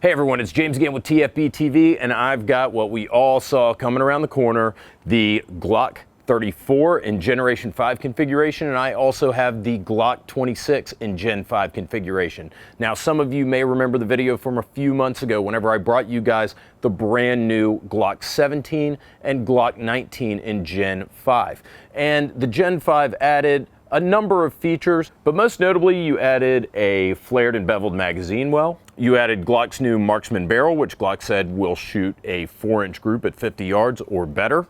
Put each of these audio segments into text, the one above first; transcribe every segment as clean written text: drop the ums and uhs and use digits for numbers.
Hey everyone, it's James again with TFBTV, and I've got what we all saw coming around the corner, the Glock 34 in Generation 5 configuration, and I also have the Glock 26 in Gen 5 configuration. Now, some of you may remember the video from a few months ago whenever I brought you guys the brand new Glock 17 and Glock 19 in Gen 5. And the Gen 5 added a number of features, but most notably you added a flared and beveled magazine well. You added Glock's new marksman barrel, which Glock said will shoot a 4-inch group at 50 yards or better.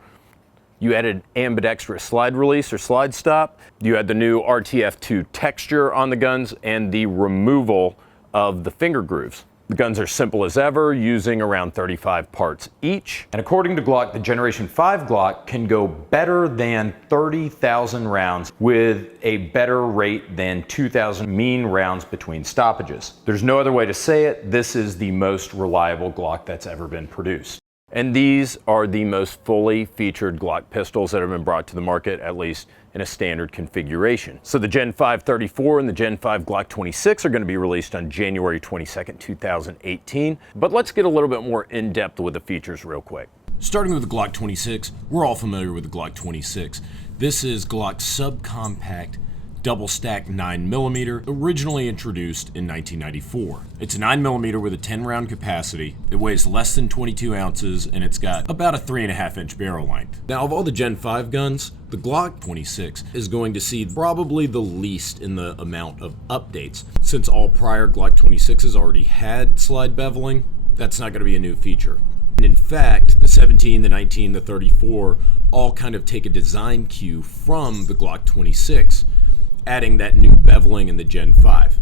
You added ambidextrous slide release or slide stop. You had the new RTF2 texture on the guns and the removal of the finger grooves. The guns are simple as ever, using around 35 parts each. And according to Glock, the Generation 5 Glock can go better than 30,000 rounds with a better rate than 2,000 mean rounds between stoppages. There's no other way to say it. This is the most reliable Glock that's ever been produced. And these are the most fully featured Glock pistols that have been brought to the market, at least in a standard configuration. So the Gen 5 34 and the Gen 5 Glock 26 are going to be released on January 22nd, 2018. But let's get a little bit more in depth with the features real quick. Starting with the Glock 26, we're all familiar with the Glock 26. This is Glock's subcompact double stack 9mm, originally introduced in 1994. It's a 9mm with a 10-round capacity. It weighs less than 22 ounces, and it's got about a 3.5-inch barrel length. Now, of all the Gen 5 guns, the Glock 26 is going to see probably the least in the amount of updates. Since all prior Glock 26s already had slide beveling, that's not going to be a new feature. And in fact, the 17, the 19, the 34 all kind of take a design cue from the Glock 26, adding that new beveling in the Gen 5.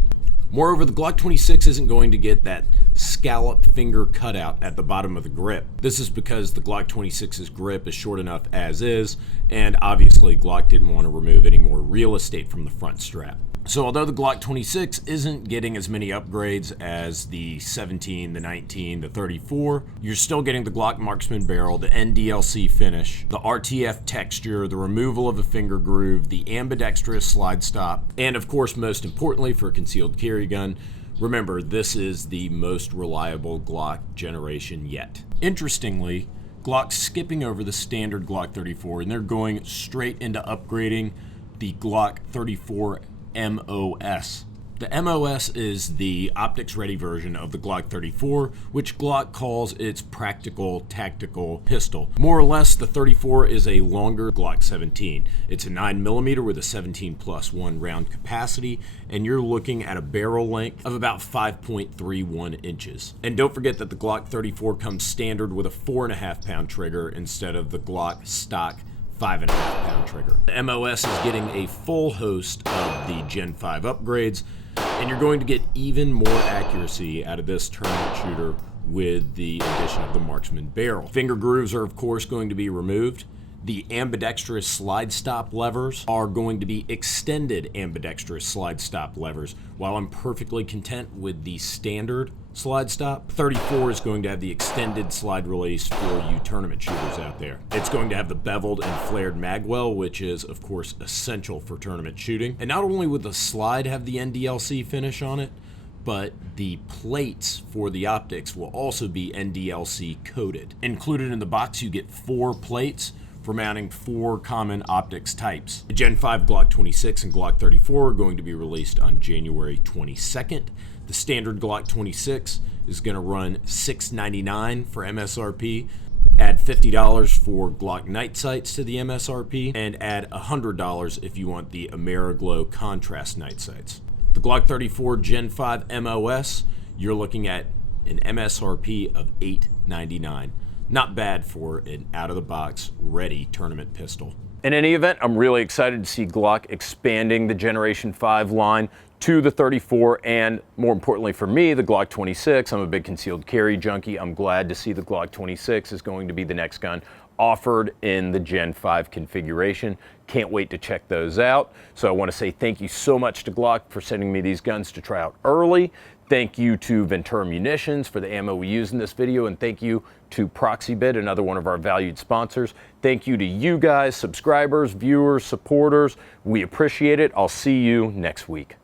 Moreover, the Glock 26 isn't going to get that scallop finger cutout at the bottom of the grip. This is because the Glock 26's grip is short enough as is, and obviously Glock didn't want to remove any more real estate from the front strap. So although the Glock 26 isn't getting as many upgrades as the 17, the 19, the 34, you're still getting the Glock marksman barrel, the NDLC finish, the RTF texture, the removal of a finger groove, the ambidextrous slide stop, and of course, most importantly for a concealed carry gun, remember, this is the most reliable Glock generation yet. Interestingly, Glock's skipping over the standard Glock 34 and they're going straight into upgrading the Glock 34 MOS. The MOS is the optics-ready version of the Glock 34, which Glock calls its practical tactical pistol. More or less, the 34 is a longer Glock 17. It's a 9mm with a 17+1 round capacity, and you're looking at a barrel length of about 5.31 inches. And don't forget that the Glock 34 comes standard with a 4.5-pound trigger instead of the Glock stock 5.5-pound trigger. The MOS is getting a full host of the Gen 5 upgrades, and you're going to get even more accuracy out of this tournament shooter with the addition of the marksman barrel. Finger grooves are of course going to be removed. The ambidextrous slide stop levers are going to be extended ambidextrous slide stop levers. While I'm perfectly content with the standard slide stop, 34 is going to have the extended slide release for you tournament shooters out there. It's going to have the beveled and flared magwell, which is of course essential for tournament shooting. And not only would the slide have the NDLC finish on it, but the plates for the optics will also be NDLC coated. Included in the box, you get 4 plates for mounting 4 common optics types. The Gen 5 Glock 26 and Glock 34 are going to be released on January 22nd. The standard Glock 26 is going to run $699 for MSRP. Add $50 for Glock night sights to the MSRP, and add $100 if you want the AmeriGlow contrast night sights. The Glock 34 Gen 5 MOS, you're looking at an MSRP of $899. Not bad for an out-of-the-box, ready tournament pistol. In any event, I'm really excited to see Glock expanding the Generation 5 line to the 34 and, more importantly for me, the Glock 26. I'm a big concealed carry junkie. I'm glad to see the Glock 26 is going to be the next gun offered in the Gen 5 configuration. Can't wait to check those out. So I want to say thank you so much to Glock for sending me these guns to try out early. Thank you to Ventura Munitions for the ammo we use in this video, and thank you to ProxyBit, another one of our valued sponsors. Thank you to you guys, subscribers, viewers, supporters. We appreciate it. I'll see you next week.